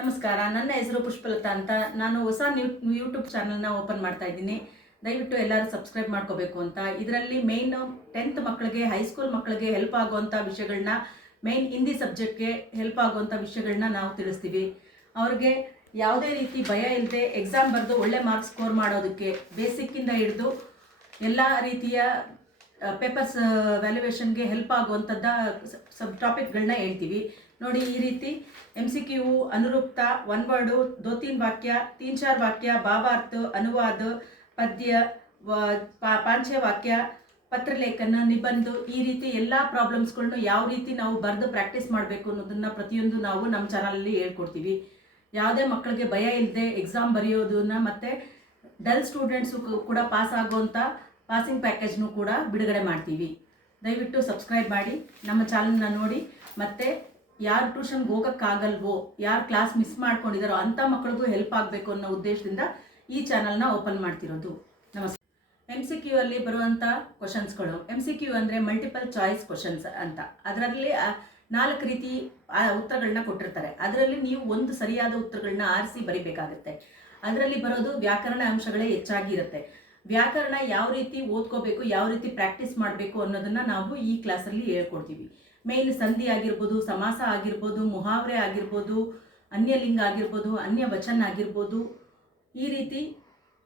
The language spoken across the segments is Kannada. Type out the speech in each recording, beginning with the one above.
ನಮಸ್ಕಾರ. ನನ್ನ ಹೆಸರು ಪುಷ್ಪಲತಾ ಅಂತ. ನಾನು ಹೊಸ ಯೂಟ್ಯೂಬ್ ಚಾನಲ್ನ ಓಪನ್ ಮಾಡ್ತಾ ಇದ್ದೀನಿ. ದಯವಿಟ್ಟು ಎಲ್ಲರೂ ಸಬ್ಸ್ಕ್ರೈಬ್ ಮಾಡ್ಕೋಬೇಕು ಅಂತ. ಇದರಲ್ಲಿ ಮೇಯ್ನು 10th ಮಕ್ಕಳಿಗೆ, ಹೈಸ್ಕೂಲ್ ಮಕ್ಕಳಿಗೆ ಹೆಲ್ಪ್ ಆಗುವಂಥ ವಿಷಯಗಳನ್ನ, ಮೇಯ್ನ್ ಹಿಂದಿ ಸಬ್ಜೆಕ್ಟ್ಗೆ ಹೆಲ್ಪ್ ಆಗುವಂಥ ವಿಷಯಗಳನ್ನ ನಾವು ತಿಳಿಸ್ತೀವಿ. ಅವ್ರಿಗೆ ಯಾವುದೇ ರೀತಿ ಭಯ ಇಲ್ಲದೆ ಎಕ್ಸಾಮ್ ಬರೆದು ಒಳ್ಳೆ ಮಾರ್ಕ್ಸ್ ಸ್ಕೋರ್ ಮಾಡೋದಕ್ಕೆ ಬೇಸಿಕ್ಕಿಂದ ಹಿಡಿದು ಎಲ್ಲ ರೀತಿಯ ಪೇಪರ್ಸ್ ವ್ಯಾಲ್ಯುವೇಷನ್ಗೆ ಹೆಲ್ಪ್ ಆಗುವಂಥದ್ದ ಸಬ್ ಟಾಪಿಕ್ಗಳನ್ನ ಹೇಳ್ತೀವಿ. ನೋಡಿ, ಈ ರೀತಿ MCQ, ಅನುರೂಪ್ತ, ಒನ್ ವರ್ಡು, ದೋ ತೀನ್ ವಾಕ್ಯ, ತೀನ್ ಚಾರ್ ವಾಕ್ಯ, ಭಾವಾರ್ಥ, ಅನುವಾದ, ಪದ್ಯ, ಪಾಂಚೆ ವಾಕ್ಯ, ಪತ್ರಲೇಖನ, ನಿಬಂಧ, ಈ ರೀತಿ ಎಲ್ಲ ಪ್ರಾಬ್ಲಮ್ಸ್ಗಳನ್ನ ಯಾವ ರೀತಿ ನಾವು ಬರೆದು ಪ್ರಾಕ್ಟೀಸ್ ಮಾಡಬೇಕು ಅನ್ನೋದನ್ನು ಪ್ರತಿಯೊಂದು ನಾವು ನಮ್ಮ ಚಾನಲಲ್ಲಿ ಹೇಳ್ಕೊಡ್ತೀವಿ. ಯಾವುದೇ ಮಕ್ಕಳಿಗೆ ಭಯ ಇಲ್ಲದೆ ಎಕ್ಸಾಮ್ ಬರೆಯೋದನ್ನ ಮತ್ತು ಡಲ್ ಸ್ಟೂಡೆಂಟ್ಸು ಕೂಡ ಪಾಸ್ ಆಗುವಂಥ ಪಾಸಿಂಗ್ ಪ್ಯಾಕೇಜ್ನು ಕೂಡ ಬಿಡುಗಡೆ ಮಾಡ್ತೀವಿ. ದಯವಿಟ್ಟು ಸಬ್ಸ್ಕ್ರೈಬ್ ಮಾಡಿ, ನಮ್ಮ ಚಾನಲ್ನ ನೋಡಿ. ಮತ್ತು ಯಾರು ಟ್ಯೂಷನ್ಗೆ ಹೋಗೋಕ್ಕಾಗಲ್ವೋ, ಯಾರು ಕ್ಲಾಸ್ ಮಿಸ್ ಮಾಡ್ಕೊಂಡಿದ್ದಾರೋ ಅಂಥ ಮಕ್ಕಳಿಗೂ ಹೆಲ್ಪ್ ಆಗಬೇಕು ಅನ್ನೋ ಉದ್ದೇಶದಿಂದ ಈ ಚಾನಲ್ನ ಓಪನ್ ಮಾಡ್ತಿರೋದು. ನಮಸ್ಕಾರ. MCQ ಅಲ್ಲಿ ಬರುವಂಥ ಕ್ವಶನ್ಸ್ಗಳು. MCQ ಅಂದರೆ ಮಲ್ಟಿಪಲ್ ಚಾಯ್ಸ್ ಕ್ವಶನ್ಸ್ ಅಂತ. ಅದರಲ್ಲಿ 4 ರೀತಿ ಉತ್ತರಗಳನ್ನ ಕೊಟ್ಟಿರ್ತಾರೆ. ಅದರಲ್ಲಿ ನೀವು ಒಂದು ಸರಿಯಾದ ಉತ್ತರಗಳನ್ನ ಆರಿಸಿ ಬರಿಬೇಕಾಗುತ್ತೆ. ಅದರಲ್ಲಿ ಬರೋದು ವ್ಯಾಕರಣ ಅಂಶಗಳೇ ಹೆಚ್ಚಾಗಿ ಇರುತ್ತೆ. ವ್ಯಾಕರಣ ಯಾವ ರೀತಿ ಓದ್ಕೋಬೇಕು, ಯಾವ ರೀತಿ ಪ್ರಾಕ್ಟೀಸ್ ಮಾಡಬೇಕು ಅನ್ನೋದನ್ನು ನಾವು ಈ ಕ್ಲಾಸಲ್ಲಿ ಹೇಳ್ಕೊಡ್ತೀವಿ. ಮೇಯ್ನ್ ಸಂಧಿ ಆಗಿರ್ಬೋದು, ಸಮಾಸ ಆಗಿರ್ಬೋದು, ಮುಹಾವರೆ ಆಗಿರ್ಬೋದು, ಅನ್ಯಲಿಂಗ ಆಗಿರ್ಬೋದು, ಅನ್ಯ ವಚನ ಆಗಿರ್ಬೋದು, ಈ ರೀತಿ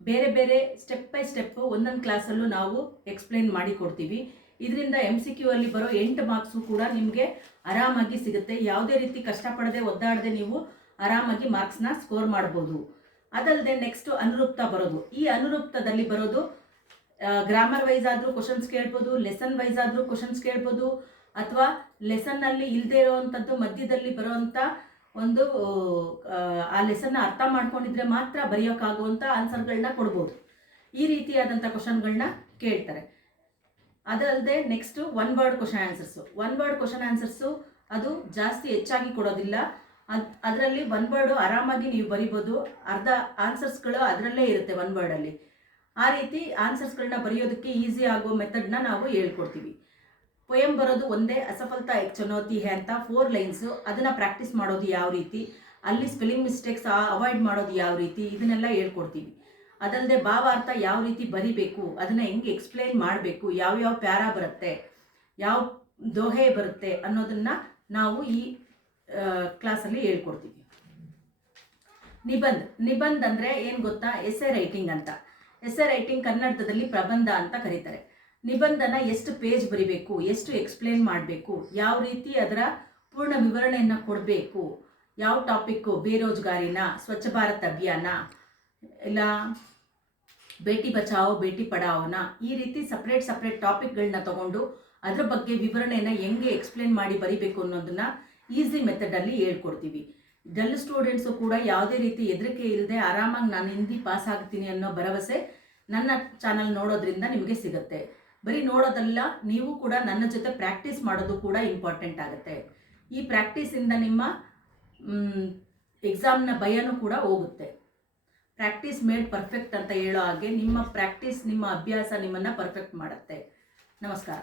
ಬೇರೆ ಬೇರೆ ಸ್ಟೆಪ್ ಬೈ ಸ್ಟೆಪ್ಪು ಒಂದೊಂದು ಕ್ಲಾಸಲ್ಲೂ ನಾವು ಎಕ್ಸ್ಪ್ಲೇನ್ ಮಾಡಿ ಕೊಡ್ತೀವಿ. ಇದರಿಂದ MCQ ಅಲ್ಲಿ ಬರೋ 8 ಮಾರ್ಕ್ಸು ಕೂಡ ನಿಮಗೆ ಆರಾಮಾಗಿ ಸಿಗುತ್ತೆ. ಯಾವುದೇ ರೀತಿ ಕಷ್ಟಪಡದೆ ಒದ್ದಾಡದೆ ನೀವು ಆರಾಮಾಗಿ ಮಾರ್ಕ್ಸ್ನ ಸ್ಕೋರ್ ಮಾಡ್ಬೋದು. ಅದಲ್ಲದೆ ನೆಕ್ಸ್ಟು ಅನುರೂಪ್ತ ಬರೋದು. ಈ ಅನುರೂಪ್ತದಲ್ಲಿ ಬರೋದು ಗ್ರಾಮರ್ ವೈಸ್ ಆದರೂ ಕ್ವಶನ್ಸ್ ಕೇಳ್ಬೋದು, ಲೆಸನ್ ವೈಸ್ ಆದರೂ ಕ್ವಶನ್ಸ್ ಕೇಳ್ಬೋದು, ಅಥವಾ ಲೆಸನ್ನಲ್ಲಿ ಇಲ್ಲದೆ ಇರೋವಂಥದ್ದು ಮಧ್ಯದಲ್ಲಿ ಬರೋವಂಥ ಒಂದು ಆ ಲೆಸನ್ನ ಅರ್ಥ ಮಾಡ್ಕೊಂಡಿದ್ರೆ ಮಾತ್ರ ಬರೆಯೋಕ್ಕಾಗುವಂಥ ಆನ್ಸರ್ಗಳನ್ನ ಕೊಡ್ಬೋದು. ಈ ರೀತಿಯಾದಂಥ ಕ್ವಶನ್ಗಳನ್ನ ಕೇಳ್ತಾರೆ. ಅದಲ್ಲದೆ next one word question answers. One word question answers ಅದು ಜಾಸ್ತಿ ಹೆಚ್ಚಾಗಿ ಕೊಡೋದಿಲ್ಲ. ಅದರಲ್ಲಿ ಒನ್ ವರ್ಡು ಆರಾಮಾಗಿ ನೀವು ಬರಿಬೋದು. ಅರ್ಧ ಆನ್ಸರ್ಸ್ಗಳು ಅದರಲ್ಲೇ ಇರುತ್ತೆ ಒನ್ ವರ್ಡಲ್ಲಿ. ಆ ರೀತಿ ಆನ್ಸರ್ಸ್ಗಳನ್ನ ಬರೆಯೋದಕ್ಕೆ ಈಸಿ ಆಗೋ ಮೆಥಡ್ನ ನಾವು ಹೇಳ್ಕೊಡ್ತೀವಿ. ಪೊಯಮ್ ಬರೋದು ಒಂದೇ, ಅಸಫಲತಾ ಏಕ್ ಚುನೌತಿ ಹೇ ಅಂತ 4 ಲೈನ್ಸು. ಅದನ್ನು ಪ್ರಾಕ್ಟೀಸ್ ಮಾಡೋದು ಯಾವ ರೀತಿ, ಅಲ್ಲಿ ಸ್ಪೆಲ್ಲಿಂಗ್ ಮಿಸ್ಟೇಕ್ಸ್ ಅವಾಯ್ಡ್ ಮಾಡೋದು ಯಾವ ರೀತಿ, ಇದನ್ನೆಲ್ಲ ಹೇಳ್ಕೊಡ್ತೀವಿ. ಅದಲ್ಲದೆ ಭಾವಾರ್ಥ ಯಾವ ರೀತಿ ಬರಿಬೇಕು, ಅದನ್ನು ಹೆಂಗೆ ಎಕ್ಸ್ಪ್ಲೈನ್ ಮಾಡಬೇಕು, ಯಾವ್ಯಾವ ಪ್ಯಾರಾ ಬರುತ್ತೆ, ಯಾವ ದೋಹೆ ಬರುತ್ತೆ ಅನ್ನೋದನ್ನು ನಾವು ಈ ಕ್ಲಾಸಲ್ಲಿ ಹೇಳ್ಕೊಡ್ತೀವಿ. ನಿಬಂಧ ಅಂದರೆ ಏನು ಗೊತ್ತಾ? ಎಸ್ಸೆ ರೈಟಿಂಗ್ ಅಂತ. ಎಸ್ಸೆ ರೈಟಿಂಗ್ ಕನ್ನಡದಲ್ಲಿ ಪ್ರಬಂಧ ಅಂತ ಕರೀತಾರೆ. ನಿಬಂಧನ ಎಷ್ಟು ಪೇಜ್ ಬರಿಬೇಕು, ಎಷ್ಟು ಎಕ್ಸ್ಪ್ಲೇನ್ ಮಾಡಬೇಕು, ಯಾವ ರೀತಿ ಅದರ ಪೂರ್ಣ ವಿವರಣೆಯನ್ನು ಕೊಡಬೇಕು, ಯಾವ ಟಾಪಿಕ್ಕು, ಬೇರೋಜ್ಗಾರಿನ, ಸ್ವಚ್ಛ ಭಾರತ್ ಅಭಿಯಾನ, ಇಲ್ಲ ಬೇಟಿ ಬಚಾವೋ ಬೇಟಿ ಪಢಾವೋನ, ಈ ರೀತಿ ಸಪ್ರೇಟ್ ಟಾಪಿಕ್ಗಳನ್ನ ತಗೊಂಡು ಅದ್ರ ಬಗ್ಗೆ ವಿವರಣೆಯನ್ನು ಹೆಂಗೆ ಎಕ್ಸ್ಪ್ಲೇನ್ ಮಾಡಿ ಬರಿಬೇಕು ಅನ್ನೋದನ್ನು ಈಸಿ ಮೆಥಡಲ್ಲಿ ಹೇಳ್ಕೊಡ್ತೀವಿ. ಡಲ್ ಸ್ಟೂಡೆಂಟ್ಸು ಕೂಡ ಯಾವುದೇ ರೀತಿ ಹೆದರಿಕೆ ಇಲ್ಲದೆ ಆರಾಮಾಗಿ ನಾನು ಹಿಂದಿ ಪಾಸ್ ಆಗ್ತೀನಿ ಅನ್ನೋ ಭರವಸೆ ನನ್ನ ಚಾನಲ್ ನೋಡೋದ್ರಿಂದ ನಿಮಗೆ ಸಿಗುತ್ತೆ. ಬರೀ ನೋಡೋದಲ್ಲ, ನೀವು ಕೂಡ ನನ್ನ ಜೊತೆ ಪ್ರಾಕ್ಟೀಸ್ ಮಾಡೋದು ಕೂಡ ಇಂಪಾರ್ಟೆಂಟ್ ಆಗುತ್ತೆ. ಈ ಪ್ರಾಕ್ಟೀಸಿಂದ ನಿಮ್ಮ ಎಕ್ಸಾಮ್ನ ಭಯನೂ ಕೂಡ ಹೋಗುತ್ತೆ. ಪ್ರಾಕ್ಟೀಸ್ ಮೇಡ್ ಪರ್ಫೆಕ್ಟ್ ಅಂತ ಹೇಳೋ ಹಾಗೆ ನಿಮ್ಮ ಪ್ರಾಕ್ಟೀಸ್, ನಿಮ್ಮ ಅಭ್ಯಾಸ ನಿಮ್ಮನ್ನು ಪರ್ಫೆಕ್ಟ್ ಮಾಡುತ್ತೆ. ನಮಸ್ಕಾರ.